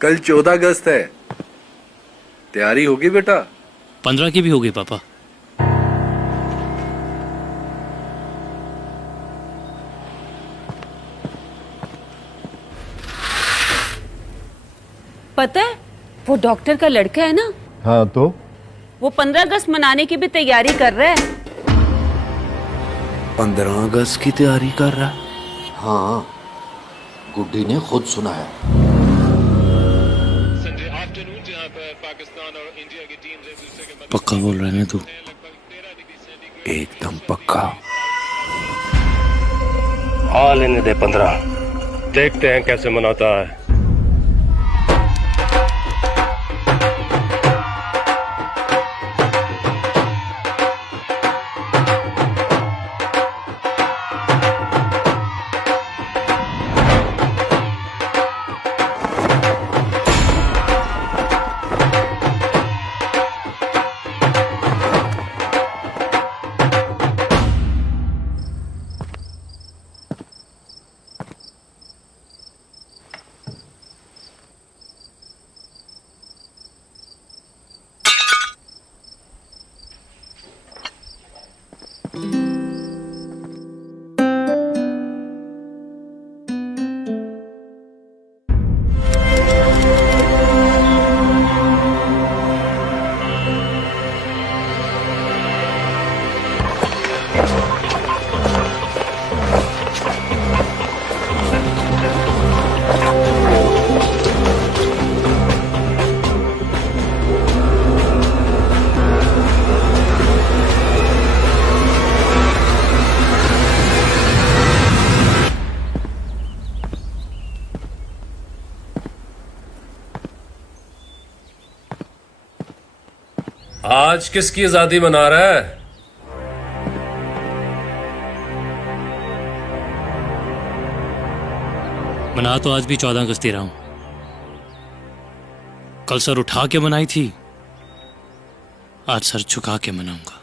कल 14 अगस्त है, तैयारी होगी बेटा? 15 की भी होगी पापा। पता है वो डॉक्टर का लड़का है ना, हाँ तो वो 15 अगस्त मनाने की भी तैयारी कर रहा है। 15 अगस्त की तैयारी कर रहा है? हाँ, गुड्डी ने खुद सुना है। पक्का बोल रहा है ना तू? एकदम पक्का। हाँ लेने दे 15, देखते हैं कैसे मनाता है। आज किसकी आजादी मना रहा है? मना तो आज भी 14 अगस्त ही रहा हूं। कल सर उठा के मनाई थी, आज सर झुका के मनाऊंगा।